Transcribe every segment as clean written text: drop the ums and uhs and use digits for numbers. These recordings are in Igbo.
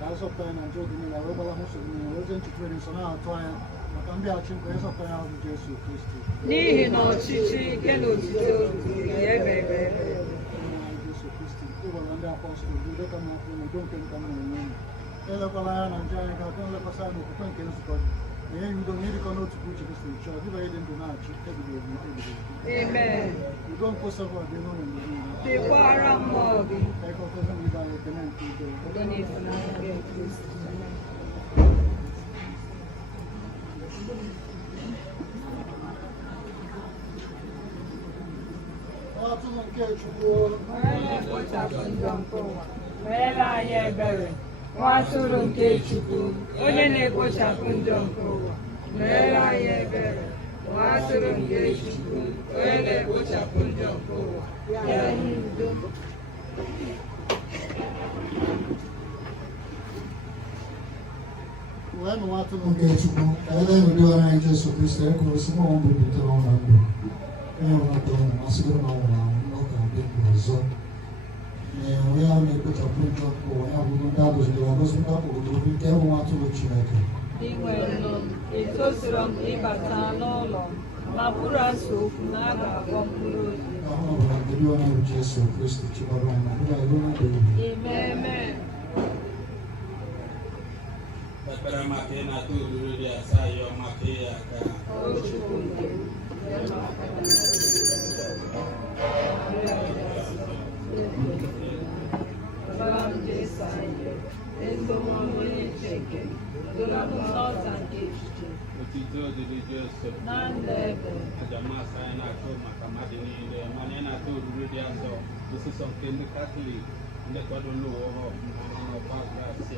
That's up there and Jordan, I will almost wasn't to train so now try and be out in place of the house of Jesus Christ. N'ihi na ọchịchị nke na otuto ya ebere Jesus Christ, ụbọchị ndị apọstụl bụ dịka na akwụ n'udo nke nka na onwe m. Elekwala anya na njọ anyị ga-atụ nlekwasị anya n'okwukwe nke nzukọ na ihe udo na ịdịkọ n'otu bụ Jizọs nchọ dịba ịdị ndụ na-achị ebidoghị ebidoghị. Amen. Udo nkwụsịkwa dị n'ụlọ mgbe niile. Dịkwara mmụọ gị Ka ịkọkọzi ndị anyị ekene nke udo. udo na ịfụnanya gị Kristi. Atụrụ nke Chukwu. Onye na-ekpochapụ njọ nke ụwa, meere anyị ebere. Nwa atụrụ nke Chukwu, onye na-ekpochapụ njọ nke ụwa, meere anyị ebere. Nwa atụrụ nke Chukwu, onye na-ekpochapụ njọ nke ụwa, nye anyị udo. Wee nụ atụrụ nke Chukwu, ka ele n'ụdị ọrụ anyị Jesu Kristi ekwuru si mụ mbụ butere ụlọ ndụ. Onye nwata ụmụ masịrị na ọ nwụrụ anwụ ọ ga-adị ndụ ọzọ. Onye ahụ na-ekpochapụ njọ nke ụwa ya bụrụ ndị agọziri agọzi ndị akpọrọ obi nke bụ nwa atụrụ Chineke. Ị nwere nọ, etosiri m ịbata n'ụlọ, ma bụrụ asụ okwu na a ga-agwọ mkpụrụ obi. Ahụ ọbụla ndị onye bụ Jesu Kristi chịkọrọ anyị na ndị anyị ruo n'ebe Amen. Ekpere maka ịnata oriri dị asaa ya maka ịya aka. O Chukwu nke m, Baba m Jesu anyị, ezigbo ọnụ onye Chineke, dụrụ m n'ọta nke echiche, Otito dịrị Jesu. na ndụ ebe. Aja masị anyị na-achụ maka mmadụ niile mana ịnata oriri dị asọ osisọ nke ndị Katọlik ndị kwado n'ụwa ọhụrụ asị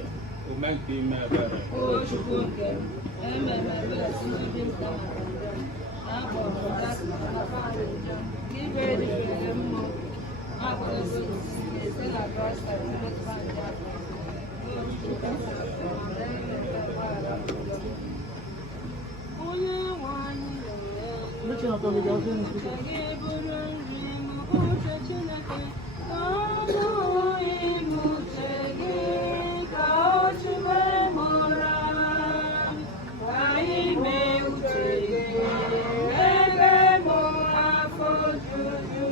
ome nke ime ebere. O Chukwu nke m, ememe ebere si ndị nta maka ndị m, akpọrọ m papa njọ, ibe edibere mmụọ, akpọrọ osisi ese na Kraịst metụta ndị aka. Onye nwe anyị Which one of them you guys in? gị bụrụ nri m uche Chineke, ka ọ bụghị m uche gị, ka ọ chụbe m ụra. Ka anyị mee uche gị, ebe m afọ juju.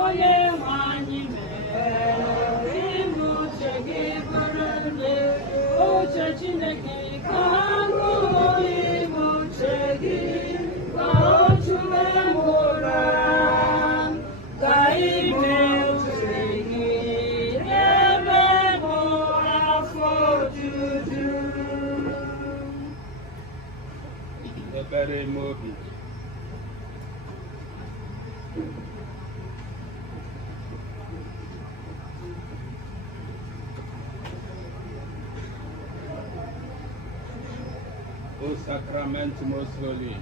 Onye nwe anyị mere m uche gị bụrụ nri uche Chineke, ka ọ bụghị m uche gị, ka ọ chụbe m ụra. Ka anyị mee uche gị, ebe m afọ juju. Ekpere ime obi. O sacrament most holy,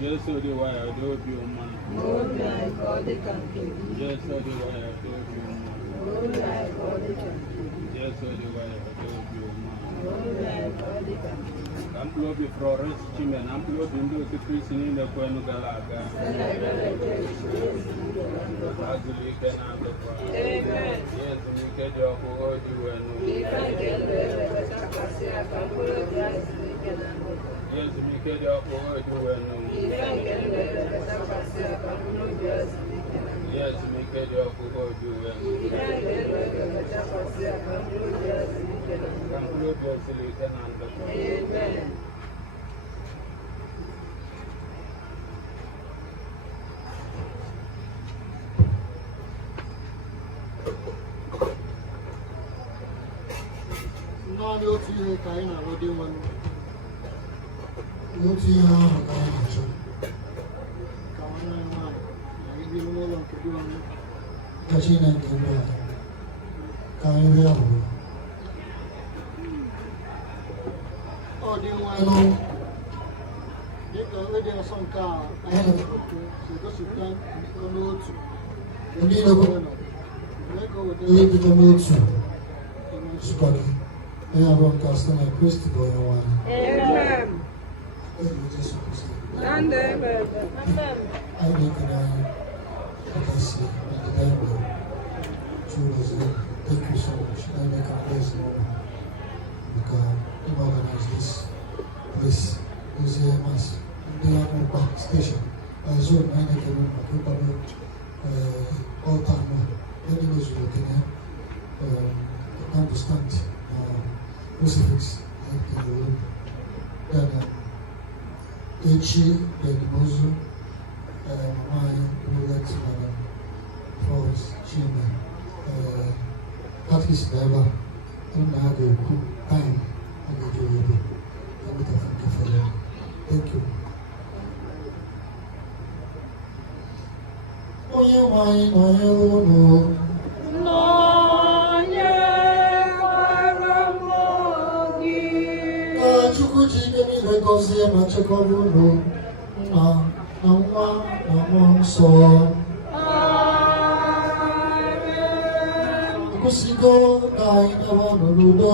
Jesu dị waya dị obi ọma. Obi anyị ka ọ dị ka nke gị. Jesu dị waya dị obi ọma. Obi anyị ka ọ dị ka nke gị. Jesu dị waya dị obi ọma. Obi anyị ka ọ dị ka nke gị. Ka mkpụrụ obi Florence Chime na mkpụrụ obi ndị otu Kristi niile kwenu gara aga azụrụ ike na ndokwa ihe ezumike dị ọkụ o ji wenu ihe ezumike dị ọkụ o ji wenu ihe ezumike dị ọkụ o ji wenu ka mkpụrụ obi esiri ike na ndokwa naanị otu ihe ka anyị na-arụ dị nwanne otu ihe ahụ ka anyị na-achọ ka nwanne anyị nwaanyị na anyị biri n'ụlọ nke dị nwanne ka Chineke ndụ a ka anyị rịa hụrụ ọ dị nwanne dịka ndị ọsọ nke a anyị na-egosipụta nkọ n'otu ndị ihe dịka n'otu zukọ gị onye abụọ nke a site na Kristi bụ onye nwanyị Jesu Kristi anyị na-ekele anyị kakasị ọdịda igwe Chukwuzie. Thank you so much. I make a place because you organize this place. This is mass. They are no back station. As well, I make a room. I could about all time. Any was working here. Understand. Crucifix. Like the room. Then Echi, then Mozu. My bullet. Flores. Chima. Patrice Bella, and now the good time and the joy. Thank you. Oh, you wine, oh, you know. No, yeah, Chukuchi, give me the cozy and a chocolate. No, so. Kusigo na inawa nudo